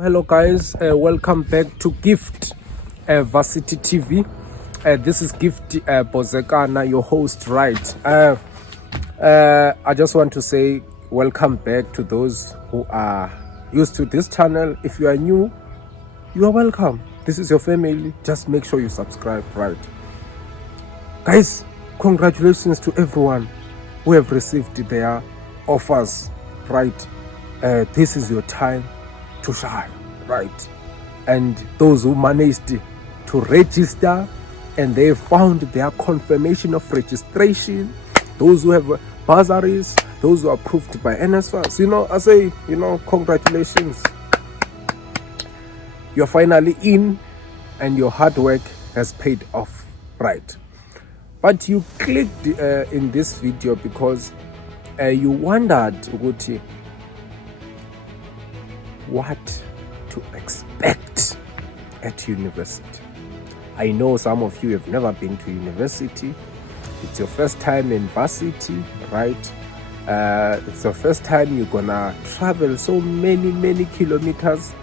Hello guys, welcome back to Gift Varsity TV. This is Gift Bozekana, your host, right? I just want to say welcome back to those who are used to this channel. If you are new, you are welcome. This is your family. Just make sure you subscribe, right? Guys, congratulations to everyone who have received their offers, right? This is your time to shine, right? And those who managed to register and they found their confirmation of registration, those who have bursaries, those who are approved by NSFAS, I say, congratulations. You're finally in and your hard work has paid off, right? But you clicked in this video because you wondered what to expect at university. I know some of you have never been to university. It's your first time in varsity, right? It's your first time you're gonna travel so many kilometers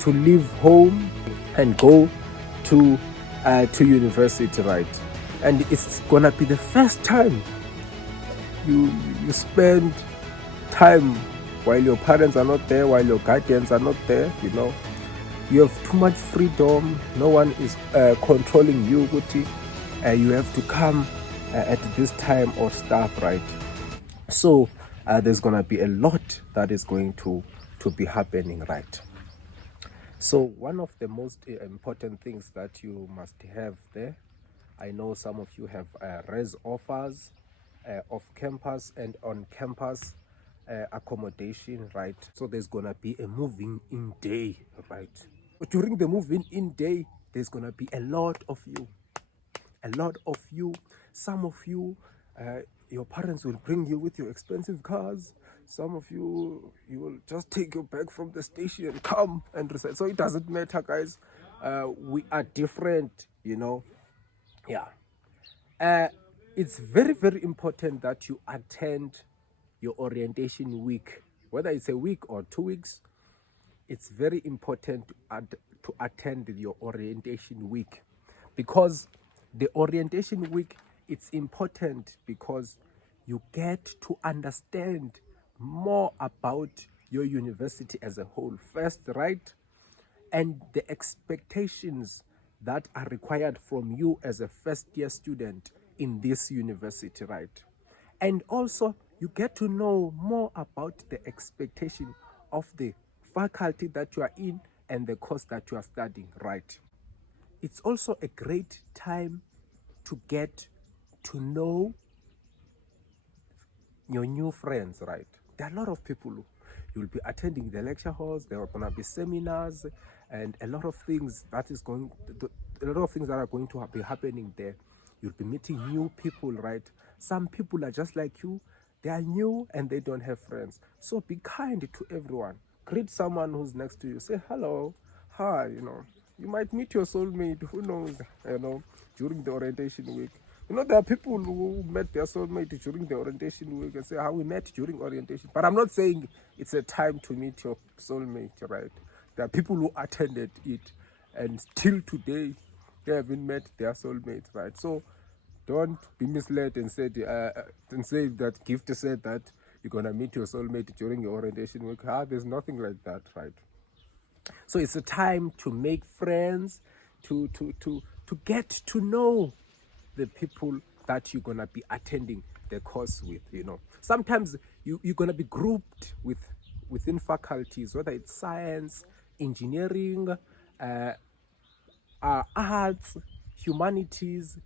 to leave home and go to university, right? And it's gonna be the first time you spend time while your parents are not there, while your guardians are not there. You have too much freedom. No one is controlling you. You have to come at this time or stuff, right? So there's gonna be a lot that is going to be happening, right? So one of the most important things that you must have there, I know some of you have res offers off campus and on campus accommodation, right? So there's gonna be a moving in day, right? But during the moving in day, there's gonna be a lot of you. Some of you, your parents will bring you with your expensive cars. Some of you will just take your bag from the station, come and reside. So it doesn't matter, guys. We are different, yeah. It's very important that you attend your orientation week, whether it's a week or 2 weeks. It's very important to attend your orientation week, because the orientation week, it's important because you get to understand more about your university as a whole first, right? And the expectations that are required from you as a first year student in this university, right? And also you get to know more about the expectation of the faculty that you are in and the course that you are studying, right? It's also a great time to get to know your new friends, right? There are a lot of people who you'll be attending the lecture halls. There are gonna be seminars and a lot of things that are going to be happening there. You'll be meeting new people, right? Some people are just like you. They are new and they don't have friends. So be kind to everyone. Greet someone who's next to you. Say hello, hi. You might meet your soulmate. Who knows? During the orientation week. There are people who met their soulmate during the orientation week and say how we met during orientation. But I'm not saying it's a time to meet your soulmate, right? There are people who attended it and still today they haven't met their soulmate, right? So don't be misled and say that Gift said that you're gonna meet your soulmate during your orientation week. There's nothing like that, right? So it's a time to make friends, to get to know the people that you're gonna be attending the course with. Sometimes you're gonna be grouped within faculties, whether it's science, engineering, arts, humanities,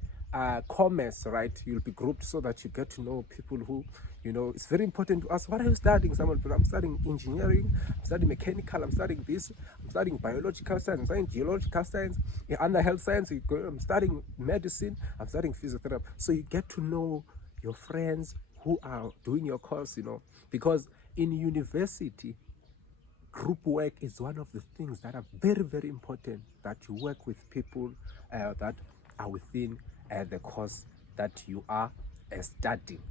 commerce, right? You'll be grouped so that you get to know people who, it's very important to ask, what are you studying? Someone, but I'm studying engineering, I'm studying mechanical, I'm studying this, I'm studying biological science, I'm studying geological science, under health science, I'm studying medicine, I'm studying physiotherapy. So you get to know your friends who are doing your course, because in university, group work is one of the things that are very important, that you work with people that are within the course that you are studying.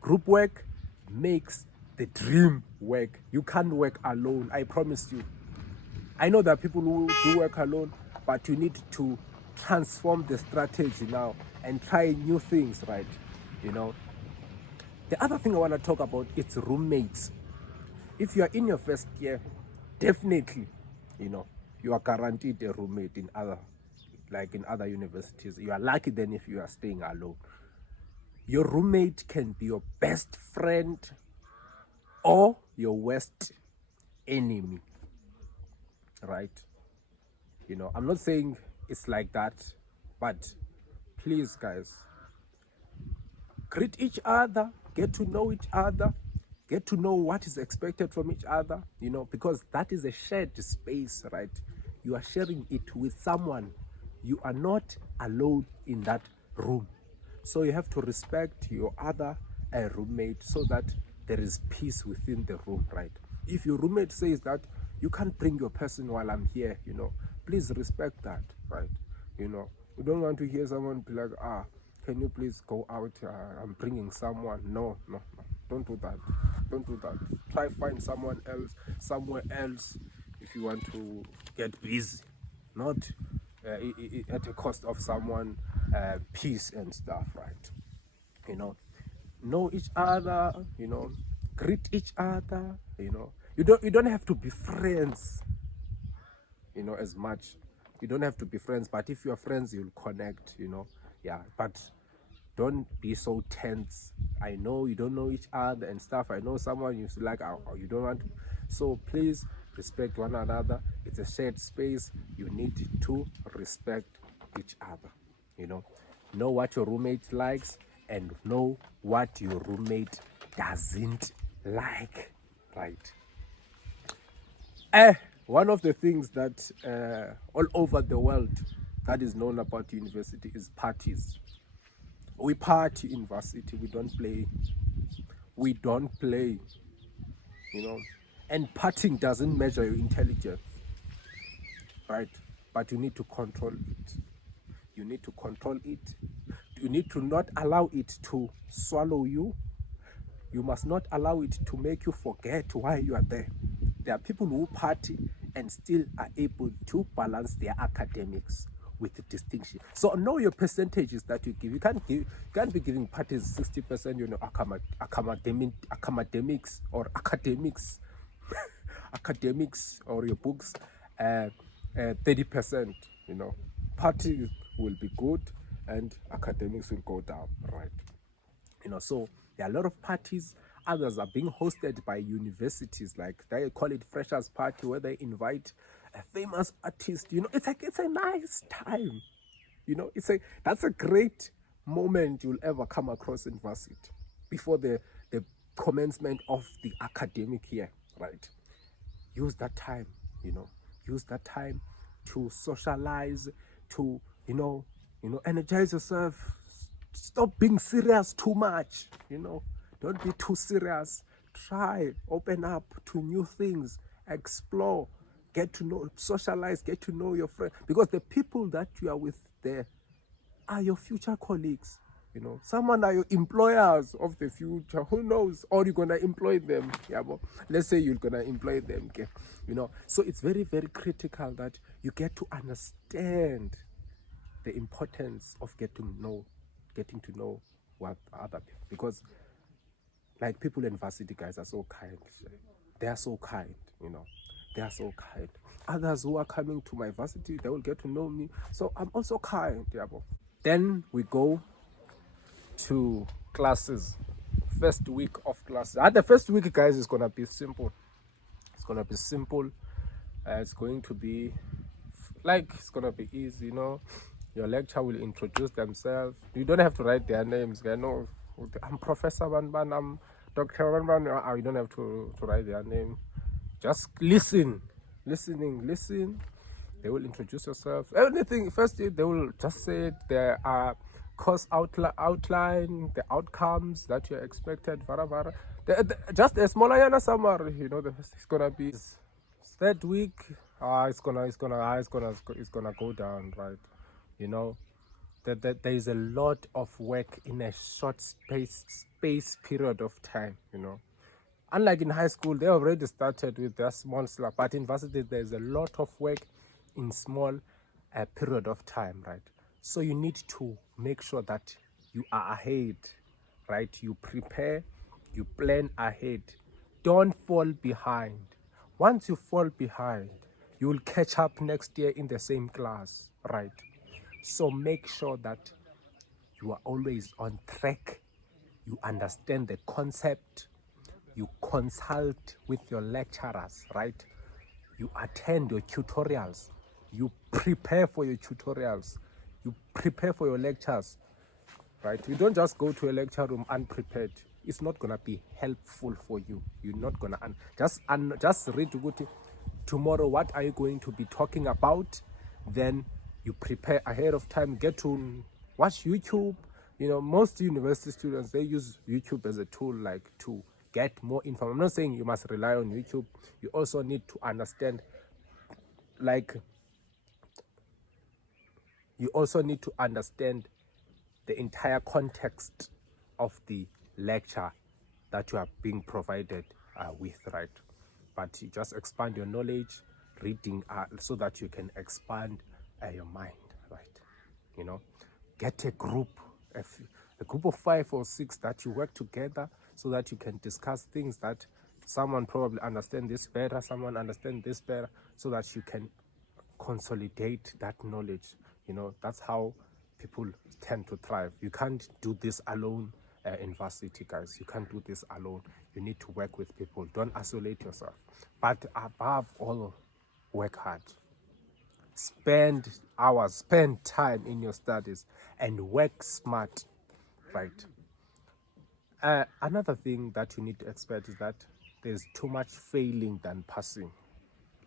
Group work makes the dream work. You can't work alone, I promise you. I know there are people who do work alone, but you need to transform the strategy now and try new things, right? You know, the other thing I want to talk about is roommates. If you are in your first year, definitely, you know, you are guaranteed a roommate in other universities. You are lucky then if you are staying alone. Your roommate can be your best friend or your worst enemy, right? You know, I'm not saying it's like that, but please, guys, greet each other, get to know each other, get to know what is expected from each other, you know, because that is a shared space, right? You are sharing it with someone. You are not alone in that room. So you have to respect your other roommate so that there is peace within the room, right? If your roommate says that you can't bring your person while I'm here, you know, please respect that, right? You know, we don't want to hear someone be like, can you please go out? I'm bringing someone. No, no, no. Don't do that. Don't do that. Try find someone else, somewhere else, if you want to get busy. Not at the cost of someone peace and stuff, right? You know each other. You know, greet each other. You don't have to be friends, you know, as much. You don't have to be friends, but if you're friends, you'll connect, you know. Yeah, but don't be so tense. I know you don't know each other and stuff. I know someone you like, or you don't want to. So please respect one another. It's a shared space. You need to respect each other, you know what your roommate likes and know what your roommate doesn't like, right? One of the things that all over the world that is known about university is parties. We party in varsity. We don't play. We don't play, you know. And partying doesn't measure your intelligence, right? But you need to control it. You need to control it. You need to not allow it to swallow you. You must not allow it to make you forget why you are there. There are people who party and still are able to balance their academics with distinction. So know your percentages that you give. You can't be giving parties 60%, you know, academics or academics, academics or your books, 30%. You know, parties will be good and academics will go down, right? You know, so there are a lot of parties. Others are being hosted by universities, like they call it freshers party, where they invite a famous artist. You know, it's a nice time. You know, that's a great moment you'll ever come across in varsity before the commencement of the academic year, right? Use that time, you know, use that time to socialize, to energize yourself. Stop being serious too much, you know. Don't be too serious. Try, open up to new things, explore, get to know, socialize, get to know your friends, because the people that you are with there are your future colleagues. You know, someone are your employers of the future. Who knows? Or you're gonna employ them. Yeah, but let's say you're gonna employ them. Okay? You know, so it's very, very critical that you get to understand the importance of getting to know what other people, because like people in varsity, guys, are so kind. They are so kind, you know. They are so kind. Others who are coming to my varsity, they will get to know me. So I'm also kind. Yeah, but then we go to classes. First week of classes. The first week, guys, is gonna be simple. It's gonna be simple. It's going to be it's gonna be easy, you know. Your lecturer will introduce themselves. You don't have to write their names. I know I'm Professor Banban, I'm Dr. Banban. You don't have to write their name. Just listen. Listen. They will introduce yourself. Anything, first they will just say there are course outline, the outcomes that you're expected, just a smaller yana summary, you know, it's gonna be third week. It's gonna go down, right? You know, that there is a lot of work in a short space period of time, you know. Unlike in high school, they already started with their small slab, but in varsity, there's a lot of work in small period of time, right? So you need to make sure that you are ahead, right? You prepare, you plan ahead. Don't fall behind. Once you fall behind, you will catch up next year in the same class, right? So make sure that you are always on track. You understand the concept. You consult with your lecturers, right? You attend your tutorials. You prepare for your tutorials. You prepare for your lectures, right? You don't just go to a lecture room unprepared. It's not gonna be helpful for you. You're not gonna just read tomorrow. What are you going to be talking about? Then you prepare ahead of time. Get to watch YouTube. You know, most university students, they use YouTube as a tool, like, to get more information. I'm not saying you must rely on YouTube. You also need to understand, like, you also need to understand the entire context of the lecture that you are being provided with, right? But you just expand your knowledge, reading, so that you can expand your mind, right? You know, get a group of 5 or 6 that you work together, so that you can discuss things that someone probably understand this better, someone understand this better, so that you can consolidate that knowledge. You know, that's how people tend to thrive. You can't do this alone in varsity, guys. You can't do this alone. You need to work with people. Don't isolate yourself. But above all, work hard. Spend hours, spend time in your studies, and work smart, right? Another thing that you need to expect is that there's too much failing than passing,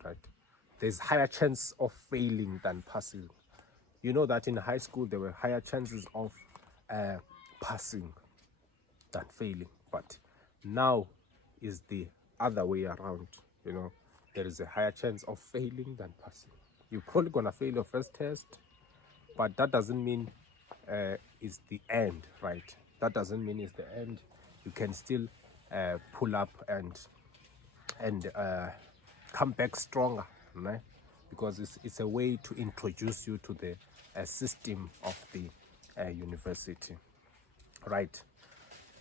right? There's higher chance of failing than passing. You know that in high school there were higher chances of passing than failing, but now is the other way around. You know, there is a higher chance of failing than passing. You're probably gonna fail your first test, but that doesn't mean it's the end, right? That doesn't mean it's the end. You can still pull up and come back stronger, right? Because it's a way to introduce you to the system of the university, right?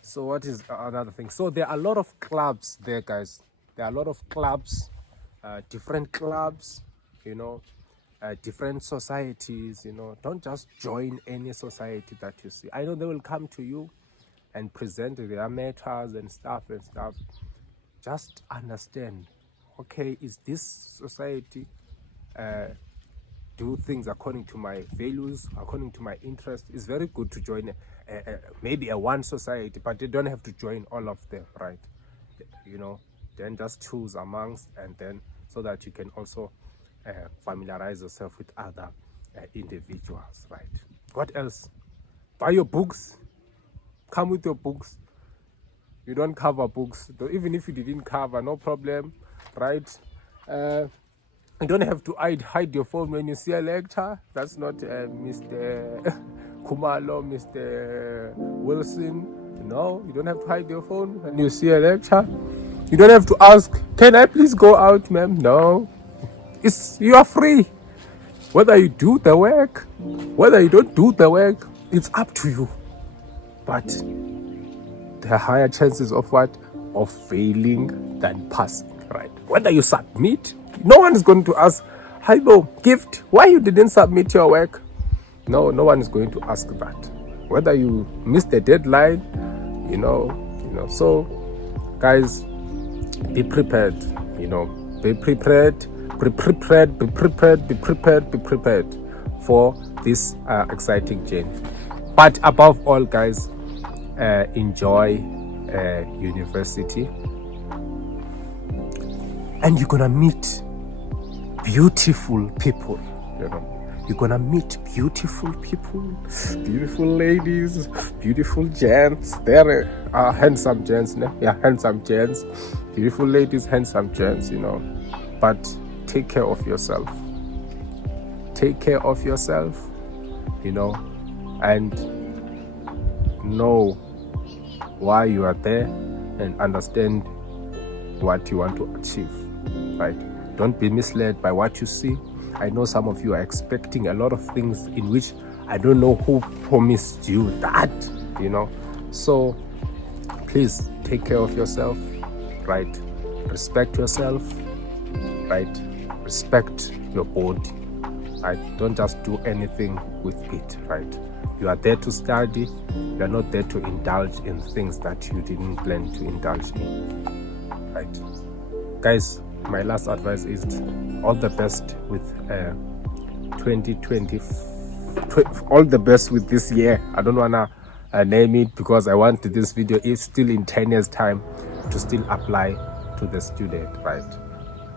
So what is another thing? So there are a lot of clubs there, guys. There are a lot of clubs, different clubs, you know, different societies. You know, don't just join any society that you see. I know they will come to you and present their matters and stuff. Just understand, okay, is this society do things according to my values, according to my interests? It's very good to join maybe a one society, but you don't have to join all of them, right? You know, then just choose amongst, and then so that you can also familiarize yourself with other individuals, right? What else? Buy your books. Come with your books. You don't cover books, even if you didn't cover, no problem, right? You don't have to hide your phone when you see a lecture. That's not Mr. Kumalo, Mr. Wilson. No, you don't have to hide your phone when you see a lecture. You don't have to ask, can I please go out, ma'am? No, you are free. Whether you do the work, whether you don't do the work, it's up to you. But there are higher chances of what? Of failing than passing, right? Whether you submit, no one is going to ask, hi, gift, why you didn't submit your work? No one is going to ask that. Whether you missed the deadline, you know. So, guys, be prepared. Be prepared for this exciting journey. But above all, guys, enjoy university, and you're gonna meet beautiful people. You're gonna meet beautiful people, beautiful ladies, beautiful gents. There are handsome gents, handsome gents, beautiful ladies, handsome gents. But take care of yourself. Take care of yourself. And know why you are there, and understand what you want to achieve, right? Don't be misled by what you see. I know some of you are expecting a lot of things in which I don't know who promised you that, So please take care of yourself, right? Respect yourself, right? Respect your body, right? Don't just do anything with it, right? You are there to study. You are not there to indulge in things that you didn't plan to indulge in, right? Guys, my last advice is all the best with 2020. All the best with this year. I don't want to name it because I want this video is still in 10 years time to still apply to the student, right?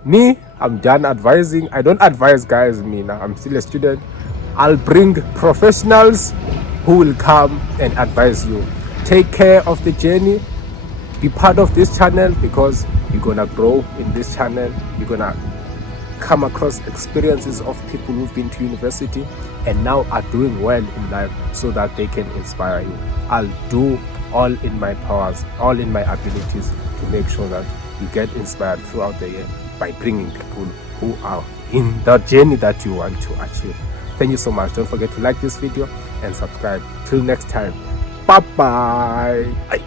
Me, I'm done advising. I don't advise guys, I'm still a student. I'll bring professionals who will come and advise you. Take care of the journey. Be part of this channel because you're gonna grow in this channel. You're gonna come across experiences of people who've been to university and now are doing well in life so that they can inspire you. I'll do all in my powers, all in my abilities to make sure that you get inspired throughout the year by bringing people who are in the journey that you want to achieve. Thank you so much. Don't forget to like this video and subscribe. Till next time. Bye bye.